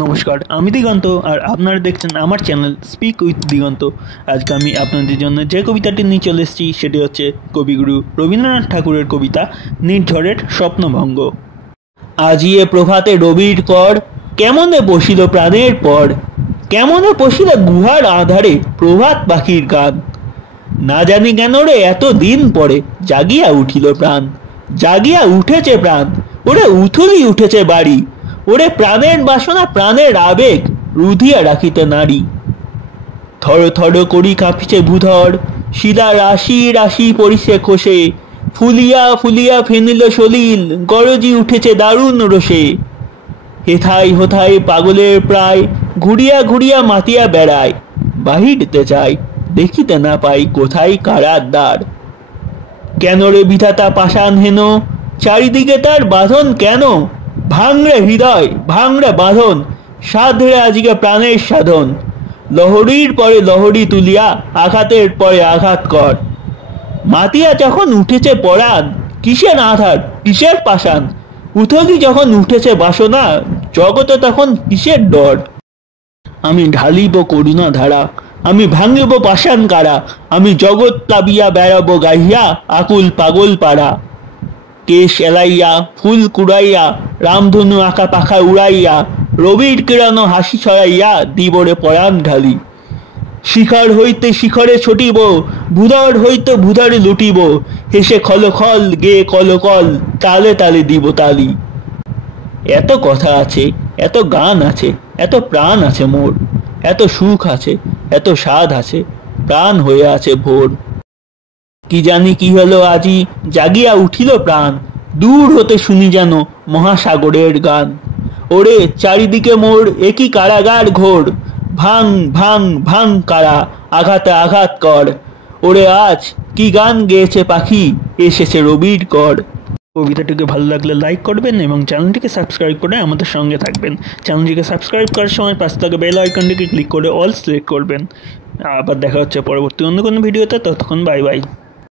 নমস্কার, আমি দিগন্ত আর আপনারা দেখছেন আমার চ্যানেল স্পিক উইথ দিগন্ত। আজকে আমি আপনাদের জন্য যে কবিতাটি নিয়ে চলে এসেছি সেটি হচ্ছে কবিগুরু রবীন্দ্রনাথ ঠাকুরের কবিতা নির্ঝরের স্বপ্নভঙ্গ। আজিয়ে প্রভাতে রবির কর, কেমনে বসিল প্রাণের পর, কেমনে বসিল গুহার আধারে প্রভাত পাখির গান। না জানি কেন রে এত দিন পরে জাগিয়া উঠিল প্রাণ, জাগিয়া উঠেছে প্রাণ, ওরে উথুলি উঠেছে বাড়ি, ওরে প্রাণের বাসনা প্রাণের আবেগ রুধিয়া রাখিতে নারী। থর থর করি কাঁপিছে ভূধর, শিলা রাশি রাশি পড়িছে খসে, ফুলিয়া ফুলিয়া ফেনিল সলিল, গরজি উঠেছে দারুণ রোষে। হেথাই হোথাই পাগলের প্রায়, ঘুরিয়া ঘুরিয়া মাতিয়া বেড়ায়, বাহিরতে চাই দেখিতে না পাই কোথায় কারার দ্বার। কেন রে বিধাতা পাষাণ হেন, চারিদিকে তার বাঁধন কেন, ভাঙড়ে হৃদয় ভাঙড়ে বাঁধন, সাধরে আজকে প্রাণের সাধন। লহরীর পরে লহরী তুলিয়া আঘাতের পরে আঘাত কর। মাতিয়া যখন উঠেছে পরাণ, কিসের আধার কিসের পাষাণ, উথলি যখন উঠেছে বাসনা, জগতে তখন কিসের ডর। আমি ঢালিব করুণা ধারা, আমি ভাঙিব পাষাণ কারা, আমি জগৎ প্লাবিয়া বেড়াবো গাহিয়া আকুল পাগল পাড়া। কেশ এলাইয়া ফুল কুড়াইয়া, রামধনু আঁকা পাখা উড়াইয়া, রবির কিরানো হাসি ছড়াইয়া দিবরে পরাণ ঢালি। শিখর হইতে শিখরে ছুটিব, ভূধর হইতে ভূধরে লুটিব, হেসে খলখল গেয়ে কলকল, তালে তালে দিব তালি। এত কথা আছে, এত গান আছে, এত প্রাণ আছে মোর, এত সুখ আছে, এত স্বাদ আছে, প্রাণ হয়ে আছে ভোর। কি জানি কি হলো আজি জাগিয়া উঠিল প্রাণ, দূর হতে শুনি যেন মহাসাগরের গান। ওরে চারিদিকে মোর একই কারাগার ঘোর, ভাঙ ভাঙ ভাঙ কারা, আঘাতে আঘাত কর। ওরে আজ কি গান গেয়েছে পাখি, এসেছে রবির কর। কবিতাটিকে ভালো লাগলে লাইক করবেন এবং চ্যানেলটিকে সাবস্ক্রাইব করে আমাদের সঙ্গে থাকবেন। চ্যানেলটিকে সাবস্ক্রাইব করার সময় পাশে থাকা বেল আইকনটিকে ক্লিক করে অল সিলেক্ট করবেন। আবার দেখা হচ্ছে পরবর্তী অন্য কোনো ভিডিওতে, ততক্ষণ বাই বাই।